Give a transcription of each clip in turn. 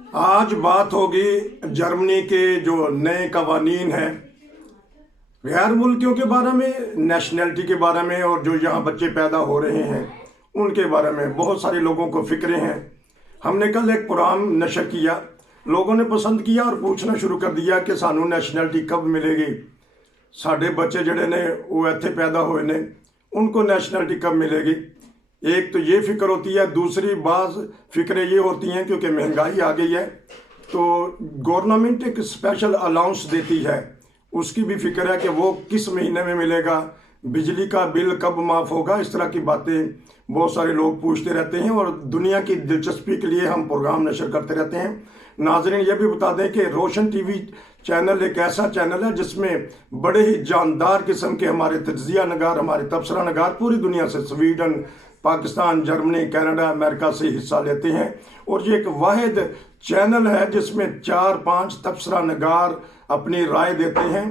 आज बात होगी जर्मनी के जो नए कवानीन हैं गैर मुल्कियों के बारे में, नेशनैलिटी के बारे में, और जो यहाँ बच्चे पैदा हो रहे हैं उनके बारे में बहुत सारे लोगों को फिक्रें हैं। हमने कल एक प्रोग्राम नशर किया, लोगों ने पसंद किया और पूछना शुरू कर दिया कि सानू नेशनैलिटी कब मिलेगी, साढ़े बच्चे जड़े ने वो इत्थे पैदा हुए ने उनको नेशनैलिटी कब मिलेगी। एक तो ये फिक्र होती है, दूसरी बात फिक्रें ये होती हैं क्योंकि महंगाई आ गई है तो गवर्नमेंट एक स्पेशल अलाउंस देती है, उसकी भी फिक्र है कि वो किस महीने में मिलेगा, बिजली का बिल कब माफ़ होगा। इस तरह की बातें बहुत सारे लोग पूछते रहते हैं और दुनिया की दिलचस्पी के लिए हम प्रोग्राम नशर करते रहते हैं। नाजरीन ये भी बता दें कि रोशन टीवी चैनल एक ऐसा चैनल है जिसमें बड़े ही जानदार किस्म के हमारे तज्जिया नगार, हमारे तबसरा नगार पूरी दुनिया से, Sweden, Pakistan, Germany, Canada, America से हिस्सा लेते हैं। और ये एक वाहिद चैनल है जिसमें 4-5 तबसरा नगार अपनी राय देते हैं।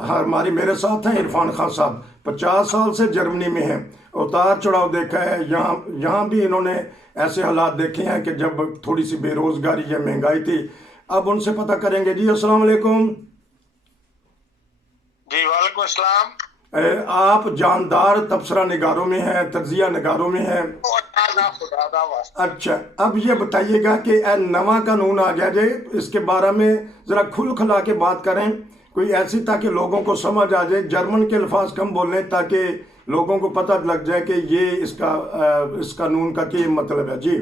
हमारे मेरे साथ हैं इरफान खान साहब, 50 साल से जर्मनी में हैं, उतार चढ़ाव देखा है। यहाँ भी इन्होंने ऐसे हालात देखे हैं कि जब थोड़ी सी बेरोजगारी या महंगाई थी। अब उनसे पता करेंगे। जी अस्सलाम वालेकुम। जी वालेकुम अस्सलाम। आप जानदार तबसरा निगारों में हैं, तजिया निगारों में हैं। अच्छा, अब ये बताइएगा कि नवा कानून आ गया जे, इसके बारे में ज़रा खुल खला के बात करें, कोई ऐसी ताकि लोगों को समझ आ जाए, जर्मन के अल्फाज कम बोलें ताकि लोगों को पता लग जाए कि ये इस कानून का क्या मतलब है। जी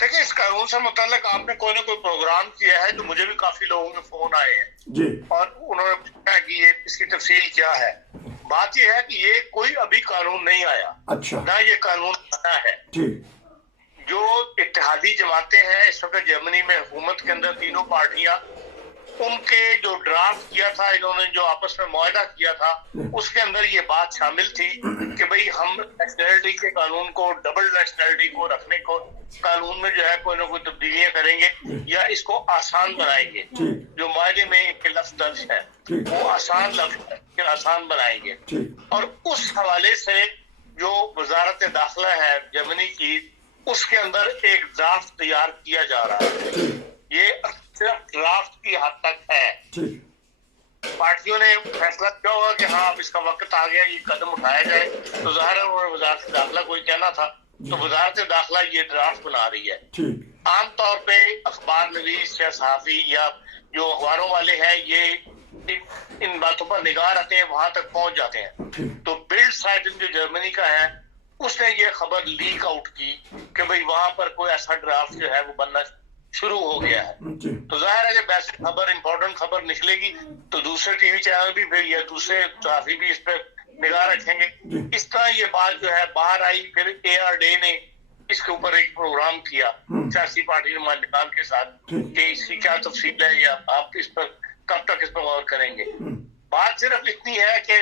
देखिए, इस कानून से मुताल्लिक आपने कोई ना कोई प्रोग्राम किया है तो मुझे भी काफी लोगों के फोन आए हैं जी, और उन्होंने पूछा कि ये इसकी तफसील क्या है। बात ये है कि ये कोई अभी कानून नहीं आया। अच्छा, ना ये कानून आया है। ठीक, जो इत्तेहादी जमातें हैं इस वक्त जर्मनी में हुकूमत के अंदर, तीनों पार्टियां, उनके जो ड्राफ्ट किया था, इन्होंने जो आपस में मुआहदा किया था, उसके अंदर ये बात शामिल थी कि भाई हम नेशनैलिटी के कानून को, डबल नेशनैलिटी को रखने को कानून में जो है कोई ना कोई तब्दीलियां करेंगे या इसको आसान बनाएंगे। जो मुआहदे में एक लफ्ज दर्ज है वो आसान लफ्ज है, आसान बनाएंगे। और उस हवाले से जो वजारत दाखिला है जर्मनी की, उसके अंदर एक ड्राफ्ट तैयार किया जा रहा है। ये सिर्फ ड्राफ्ट की हद तक है। पार्टियों ने फैसला किया होगा कि हाँ अब इसका वक्त आ गया, ये कदम उठाया जाए, तो जाहिर है उन्होंने वजारत दाखिला कोई कहना था, तो वजारत दाखिला ये ड्राफ्ट बना रही है। आमतौर पे अखबार नवीस या सहाफी या जो अखबारों वाले हैं ये इन बातों पर निगाह रखते हैं, वहां तक पहुंच जाते हैं। तो बिल्ड साइटन जो जर्मनी का है उसने ये खबर लीक आउट की कि भाई वहां पर कोई ऐसा ड्राफ्ट जो है वो बनना शुरू हो गया है। तो जाहिर है जब ऐसी खबर, इंपॉर्टेंट खबर निकलेगी तो दूसरे टीवी चैनल भी फिर या दूसरे सहाफी भी इस पर निगाह रखेंगे। इस तरह ये बात जो है बाहर आई। फिर ARD ने इसके ऊपर एक प्रोग्राम किया सियासी पार्टी नुमाइंदान के साथ कि इसकी क्या तफसील है या आप इस पर कब तक इस पर गौर करेंगे। बात सिर्फ इतनी है कि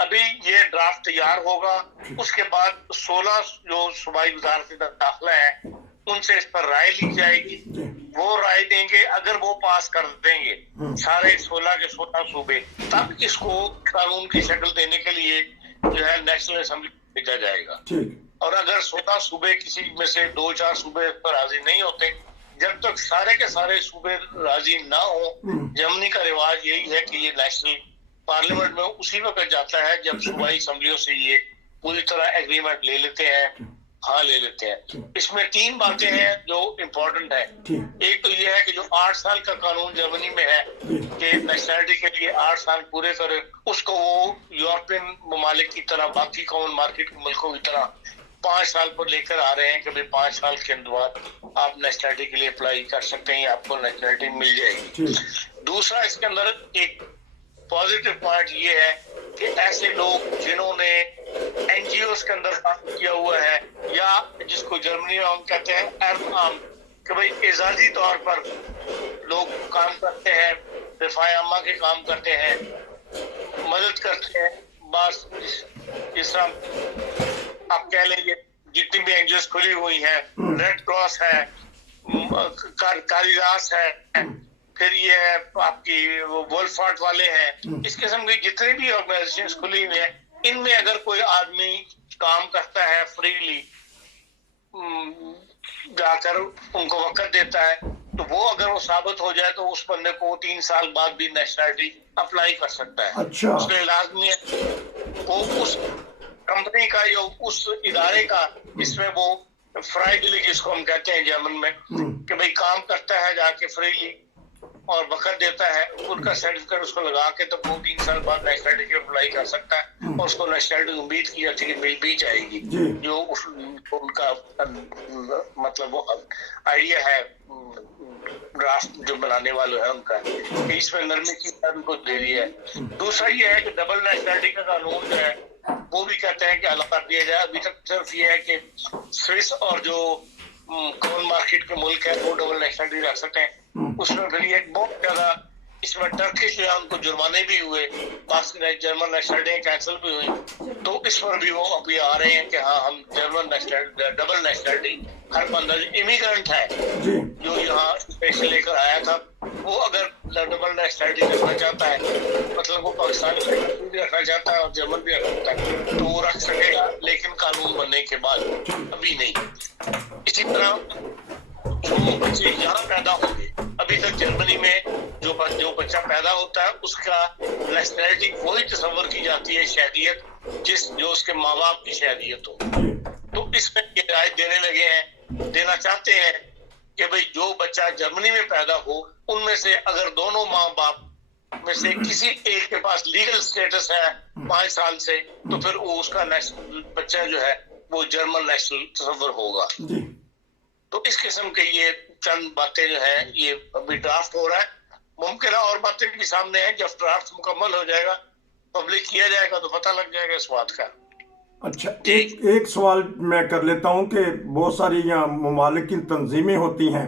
अभी ये ड्राफ्ट तैयार होगा, उसके बाद 16 जो सूबाई वजारत दाखिला है उनसे इस पर राय ली जाएगी, वो राय देंगे। अगर वो पास कर देंगे सारे 16 के 16 सूबे, तब इसको कानून की शक्ल देने के लिए जो है नेशनल असेंबली भेजा जाएगा। और अगर 16 सूबे किसी में से 2-4 सूबे पर राजी नहीं होते, जब तक सारे के सारे सूबे राजी ना हो, जर्मनी का रिवाज यही है कि ये नेशनल पार्लियामेंट में उसी वक्त जाता है जब सूबाई असेंबलियों से ये पूरी तरह एग्रीमेंट ले लेते हैं, हाँ ले लेते हैं। इसमें 3 बातें हैं जो इम्पोर्टेंट है। एक तो ये है कि जो 8 साल का कानून जर्मनी में है कि नेशनैलिटी के लिए 8 साल पूरे करे, उसको वो यूरोपियन ममालिक की तरह, बाकी कॉमन मार्केट के मुल्कों की तरह 5 साल पर लेकर आ रहे हैं कि भाई 5 साल के अंदर आप नेशनैलिटी के लिए अप्लाई कर सकते हैं, आपको नेशनैलिटी मिल जाएगी। दूसरा, इसके अंदर एक पॉजिटिव पॉइंट ये है कि ऐसे लोग जिन्होंने NGOs के अंदर काम किया हुआ है या जिसको जर्मनी में हम कहते हैं एर्म, कि भाई एजाजी तौर पर लोग काम करते हैं, रिफाए आमा के काम करते हैं, मदद करते हैं। बस इस तरह आप कह लेंगे जितनी भी NGOs खुली हुई हैं, रेड क्रॉस है, कारिदास है, फिर ये है आपकी वोल्फार्ट वाले हैं, इस किस्म की जितनी भी ऑर्गेनाइजेशंस खुली हुई हैं, इनमें अगर कोई आदमी काम करता है फ्रीली जाकर उनको वक़्त देता है, तो वो अगर वो साबित हो जाए तो उस बंदे को 3 साल बाद भी नेशनलिटी अप्लाई कर सकता है। अच्छा। उसके लाजमी है वो उस कंपनी का या उस इदारे का जिसमें वो फ्राइविली जिसको हम कहते हैं जर्मन में कि भाई काम करता है जाके फ्रीली और वक़्त देता है, उनका सर्टिफिकेट उसको लगा के तो वो 3 साल बाद नेशनलिटी की अप्लाई कर सकता है और उसको नेशनलिटी उम्मीद की जाती है कि मिल भी जाएगी। जो उनका मतलब वो आइडिया है ड्राफ्ट जो बनाने वाले हैं उनका, इसमें नरमी की उनको दे दी है। दूसरा ये है कि डबल नेशनलिटी का कानून जो है वो भी कहते हैं कि अलग कर दिया जाए। अभी तक सिर्फ ये है कि स्विस और जो कॉमन मार्केट के मुल्क है वो डबल नेशनलिटी रख सकते हैं। उसमें फिर ये बहुत ज्यादा इसमें टर्किश जो है उनको जुर्माने भी हुए, जर्मन नेशनलिटी कैंसिल भी हुई, तो इस पर भी वो अभी आ रहे हैं कि हाँ हम जर्मन नेशनलिटी डबल नेशनलिटी हर बंदा जो इमिग्रेंट है जो यहाँ पैसे लेकर आया था वो अगर डबल नेशनलिटी रखना चाहता है, मतलब वो पाकिस्तानी भी रखना चाहता है और जर्मन भी रखना चाहता है तो वो रख सकेगा, लेकिन कानून बनने के बाद, अभी नहीं। इसी तरह जो बच्चे यहाँ पैदा होंगे, अभी तक जर्मनी में जो बच्चा पैदा होता है उसका नेशनलिटी वही तस्वर की जाती है शहरियत जो उसके माँ बाप की शहरियत हो। तो इसमें हिदायत देने लगे हैं, देना चाहते हैं कि भाई जो बच्चा जर्मनी में पैदा हो उनमें से अगर दोनों माँ बाप में से किसी एक के पास लीगल स्टेटस है 5 साल से, तो फिर वो उसका बच्चा जो है वो जर्मन नेशनल तस्वर होगा। तो इस किस्म के ये चंद बातें जो है ये अभी ड्राफ्ट हो रहा है, मुमकिन है और बातें भी सामने हैं। जब ड्राफ्ट मुकम्मल हो जाएगा, पब्लिक किया जाएगा तो पता लग जाएगा इस बात का। अच्छा, एक सवाल मैं कर लेता हूं कि बहुत सारी यहाँ ममालिक की तंजीमें होती हैं,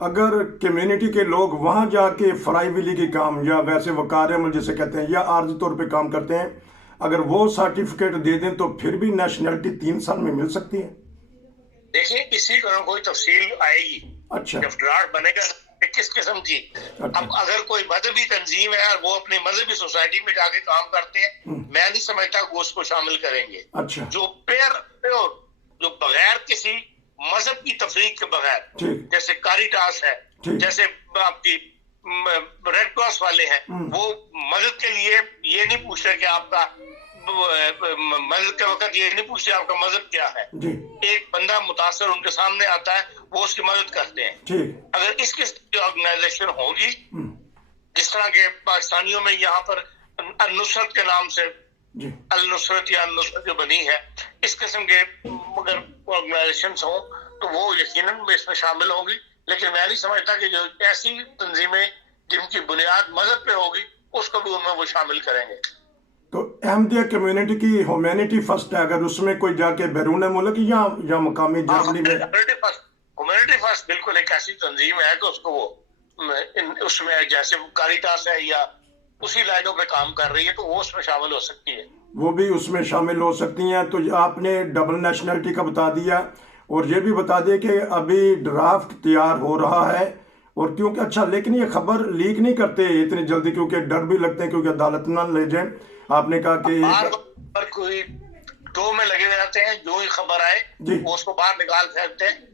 अगर कम्युनिटी के लोग वहां जाके फ्राइविली की काम या वैसे वकार अमल जिसे कहते हैं या आर्जी तौर पे काम करते हैं, अगर वो सर्टिफिकेट दे दें तो फिर भी नेशनलिटी 3 साल में मिल सकती है? देखिए इसी तरह कोई तफसील आएगी। अच्छा, जब ड्राफ्ट बनेगा किस किस्म की। अच्छा। अब अगर कोई मजहबी तंजीम है और वो अपनी मजहबी सोसाइटी में जाके काम करते हैं, मैं नहीं समझता कि उसको शामिल करेंगे। अच्छा। जो जो बगैर किसी मजहब की तफरीक के बगैर, जैसे कारिटास है, जैसे आपकी रेड क्रॉस वाले हैं, वो मदद के लिए ये नहीं पूछते कि आपका मदद के वक्त ये नहीं पूछते आपका मजहब क्या है। एक बंदा मुतासर उनके सामने आता है, वो उसकी मदद करते हैं। अगर इस किस्म की ऑर्गेनाइजेशन होगी जिस तरह के पाकिस्तानियों में यहाँ पर अल-नुसरत के नाम से अल-नुसरत या अल-नुसरत जो बनी है, इस किस्म के अगर ऑर्गेनाइजेशन हो तो वो यकीनन इसमें शामिल होगी। लेकिन मैं नहीं समझता कि जो ऐसी तंजीमें जिनकी बुनियाद मजहब पे होगी उसको भी उनमें वो शामिल करेंगे। तो अहमदिया कम्युनिटी की ह्यूमैनिटी फर्स्ट है, अगर उसमें कोई जाके बैरून मुल्क या मकामी जर्मनी में ह्यूमैनिटी फर्स्ट बिल्कुल एक ऐसी तंजीम है कि उसको वो उसमें जैसे कारिटास है या उसी लाइनों पे काम कर रही है तो वो उसमें शामिल हो सकती है, वो भी उसमें शामिल हो सकती हैं। तो आपने डबल नेशनलिटी का बता दिया और ये भी बता दिया कि अभी ड्राफ्ट तैयार हो रहा है, और क्योंकि अच्छा लेकिन ये खबर लीक नहीं करते इतनी जल्दी क्योंकि डर भी लगते हैं क्योंकि अदालत ना ले जाए। आपने कहा कि बार कोई दो में लगे रहते हैं, जो ही खबर आए वो उसको बाहर निकाल फेंकते हैं।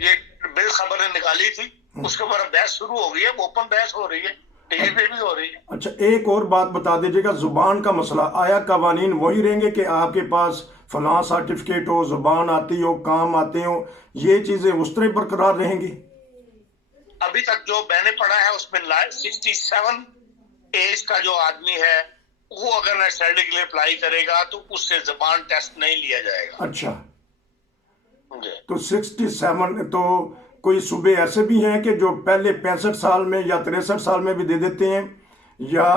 ये बिल खबर ने निकाली थी, उसके ऊपर बहस शुरू हो गई है, ओपन बहस हो रही है, टीवी पे भी हो रही है। अच्छा, एक और बात बता दीजिएगा, जुबान का मसला, आया कवानीन वही रहेंगे कि आपके पास फलां सर्टिफिकेट हो, जुबान आती हो, काम आते हो, ये चीजें उस तरह बरकरार रहेंगी? अभी तक जो मैंने पढ़ा है उसमें 67 एज का जो आदमी है वो अगर नेशनलिटी के लिए अप्लाई करेगा तो उससे जुबान टेस्ट नहीं लिया जाएगा। अच्छा, तो 67, तो कोई सूबे ऐसे भी हैं कि जो पहले 65 साल में या 63 साल में भी दे देते हैं, या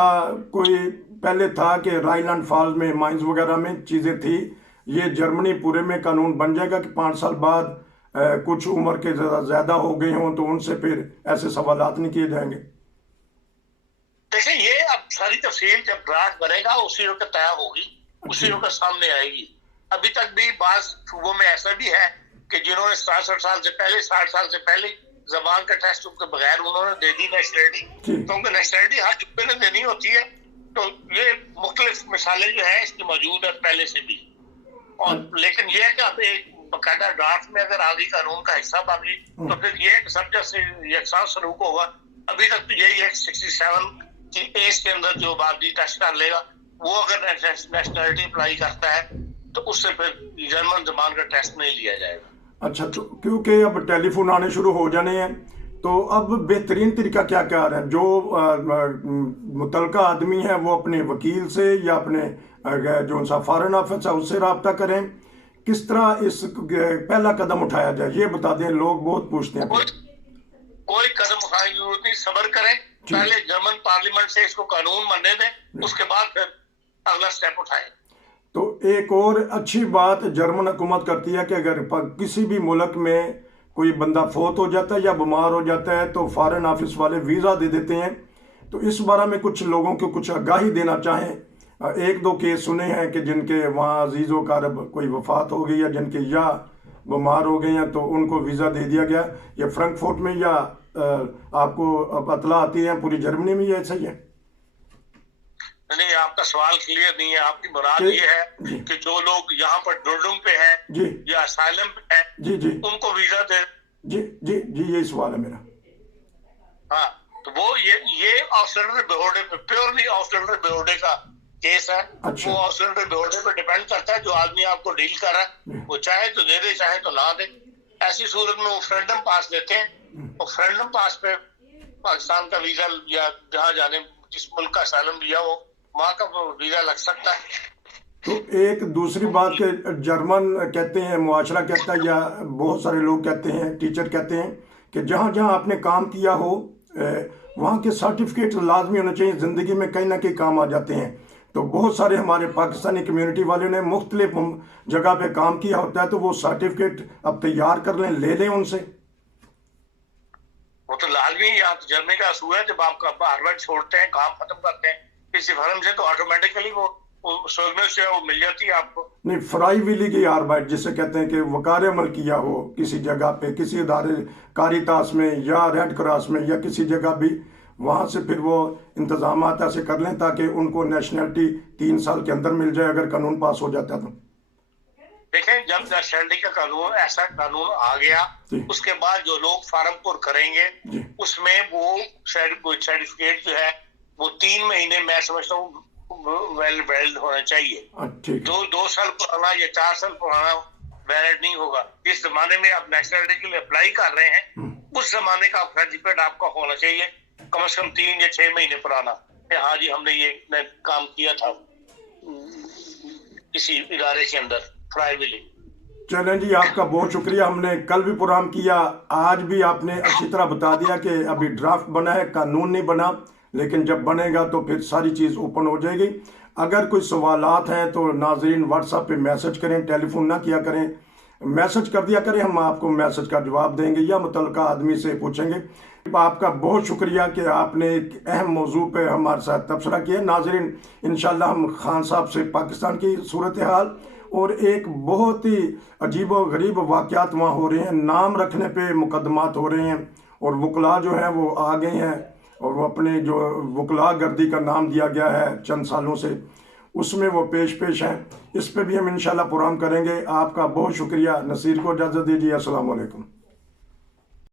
कोई पहले था कि राइलैंड फॉल में माइंस वगैरह में चीज़ें थी, ये जर्मनी पूरे में कानून बन जाएगा कि 5 साल बाद कुछ उम्र के ज़्यादा हो गए हों तो उनसे फिर ऐसे सवालात नहीं किए जाएंगे? देखिए ये अब सारी तफसील जब ड्राफ्ट बनेगा उसी वक्त तय होगी, उसी वक्त सामने आएगी। अभी तक भी बाज सूबों में ऐसा भी है कि जिन्होंने 60 साल से पहले जबान का टेस्ट के बगैर उन्होंने दे दी नेशनलिटी, क्योंकि नेशनलिटी हर जुब्बे ने देनी होती है। तो ये मुख्तलिफ मिसालें जो है इसकी मौजूद है पहले से भी। और लेकिन ये है कि अब एक बकायदा ड्राफ्ट में अगर आ गई, कानून का हिस्सा बन गई, तो फिर ये सब जैसे यकसान सलूक होगा। अभी तक तो यही है 67 की एज के अंदर जो आदमी टेस्ट कर लेगा, वो अगर नेशनलिटी अप्लाई करता है तो उससे फिर जर्मन जबान का टेस्ट नहीं लिया जाएगा। अच्छा, तो क्योंकि अब टेलीफोन आने शुरू हो जाने हैं, तो अब बेहतरीन तरीका क्या क्या है? जो मुतलका आदमी है वो अपने वकील से या अपने जो उनका फॉरेन ऑफिस है उससे रब्ता करें, किस तरह इस पहला कदम उठाया जाए ये बता दें, लोग बहुत पूछते हैं। कोई कदम उठाने की जरूरत नहीं, सब्र करें, पहले जर्मन पार्लियामेंट से इसको कानून बनने दें, उसके बाद फिर अगला स्टेप उठाएं। तो एक और अच्छी बात जर्मन हुकूमत करती है कि अगर किसी भी मुल्क में कोई बंदा फोत हो जाता है या बीमार हो जाता है तो फॉरेन ऑफिस वाले वीज़ा दे देते हैं। तो इस बारे में कुछ लोगों को कुछ आगाही देना चाहें। एक दो केस सुने हैं कि जिनके वहाँ अजीज़ो कारब कोई वफात हो गई या जिनके या बीमार हो गए हैं तो उनको वीज़ा दे दिया गया, या फ्रैंकफर्ट में या आपको अतला आती है पूरी जर्मनी में ये ऐसा ही है? नहीं, आपका सवाल क्लियर नहीं है। आपकी मुराद ये है कि जो लोग यहाँ पर डुल्डुम पे हैं या असाइलम पे हैं, जी जी, उनको वीजा दे। जी जी जी, यही सवाल है मेरा। हाँ, तो वो ये ऑस्ट्रेलिया बेहोडे पे, प्योरली ऑस्ट्रेलिया बेहोडे का केस है। अच्छा। वो ऑस्ट्रेलिया बेहोडे पे डिपेंड करता है। जो आदमी आपको डील कर रहा है वो चाहे तो दे दे, चाहे तो ना दे। ऐसी सूरत में वो फ्रेंडम पास देते हैं, और फ्रेंडम पास पे पाकिस्तान का वीजा या जहाँ जाने जिस मुल्क का असाइलम लिया हो वहाँ का वीजा लग सकता है। तो एक दूसरी बात के जर्मन कहते हैं, मुआशरा कहता है, या बहुत सारे लोग कहते हैं, टीचर कहते हैं कि जहाँ जहाँ आपने काम किया हो वहाँ के सर्टिफिकेट लाजमी होने चाहिए, ज़िंदगी में कहीं ना कहीं काम आ जाते हैं। तो बहुत सारे हमारे पाकिस्तानी कम्युनिटी वाले ने मुख्तलिफ जगह पे काम किया होता है, तो वो सर्टिफिकेट अब तैयार कर लें, ले लें उनसे। वो तो लाजमी यहाँ तो जर्मनी का असूल है, जब आप हार्वर्ड छोड़ते हैं, काम खत्म करते हैं किसी फर्म से, तो ऑटोमेटिकली वो सोलमेंट से वो मिल जाती है आपको। नहीं, फ्राइविली आर्बाइट जिसे कहते हैं कि वकार अमल किया हो किसी जगह पे, किसी इदारे कारितास में या रेड क्रॉस में या किसी जगह भी, वहाँ से फिर वो इंतजाम ऐसे कर लें ताकि उनको नेशनलिटी 3 साल के अंदर मिल जाए अगर कानून पास हो जाता तो। देखें, जब नेशनलिटी का कानून, ऐसा कानून आ गया, उसके बाद जो लोग फार्म पुर करेंगे उसमें वो सर्टिफिकेट जो है वो 3 महीने, मैं समझता हूँ वैलिड होना चाहिए। 2 साल पुराना या 4 साल पुराना वैलिड नहीं होगा। जिस जमाने में आप नेशनलिटी के लिए अप्लाई कर रहे हैं उस जमाने का सर्टिफिकेट आपका होना चाहिए, कम से कम 3 या 6 महीने पुराना। हाँ जी, हमने ये काम किया था किसी इदारे के अंदर प्राइवेटली। चलें जी, आपका बहुत शुक्रिया। हमने कल भी प्रोग्राम किया, आज भी आपने अच्छी तरह बता दिया कि अभी ड्राफ्ट बना है, कानून नहीं बना, लेकिन जब बनेगा तो फिर सारी चीज़ ओपन हो जाएगी। अगर कोई सवालात हैं तो नाज़रीन व्हाट्सएप पे मैसेज करें, टेलीफोन ना किया करें, मैसेज कर दिया करें, हम आपको मैसेज का जवाब देंगे या मुतल्लिका आदमी से पूछेंगे। आपका बहुत शुक्रिया कि आपने एक अहम मौजू पे हमारे साथ तबसरा किया। नाज़रीन, इंशाल्लाह हम खान साहब से पाकिस्तान की सूरत हाल और एक बहुत ही अजीब व गरीब वाक़यात वहाँ हो रहे हैं, नाम रखने पे मुकदमात हो रहे हैं और वकला जो हैं वो आ गए हैं और वो अपने जो वकला गर्दी का नाम दिया गया है चंद सालों से, उसमें वो पेश हैं। इस पे भी हम इंशाल्लाह प्रोग्राम करेंगे। आपका बहुत शुक्रिया। नसीर को इजाज़त दीजिए। अस्सलाम वालेकुम।